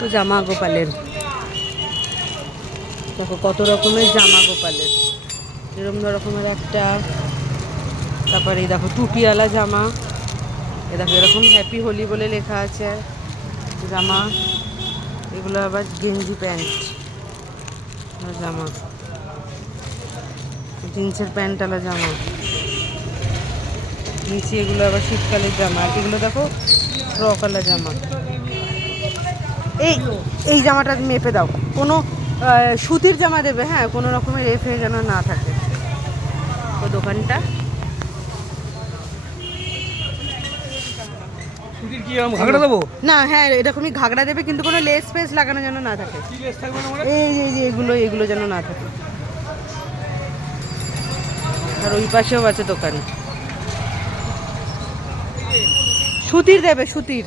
তো জামা গোপালের, দেখো কত রকমের জামা গোপালের, এরকম রকমের একটা, তারপরে এই দেখো টুপিওয়ালা জামা, এ দেখো এরকম হ্যাপি হোলি বলে লেখা আছে জামা, এগুলো আবার গেঞ্জি প্যান্ট জামা, জিন্সের প্যান্টওয়ালা জামা, নিচে এগুলো আবার শীতকালের জামা, এগুলো দেখো ফ্রকওয়ালা জামা। এই এই জামাটা মেপে দাও, কোনো সুতির জামা দেবে, হ্যাঁ, কোনো রকমের এফে যেন না থাকে। তো দোকানটা ঘাগড়া দেবো না, হ্যাঁ এরকমই ঘাগড়া দেবে, কিন্তু কোনো লেস ফেস লাগানো যেন না থাকে, এই যে এগুলো এগুলো যেন না থাকে। আর ওই পাশেও আছে দোকান, সুতির দেবে, সুতির।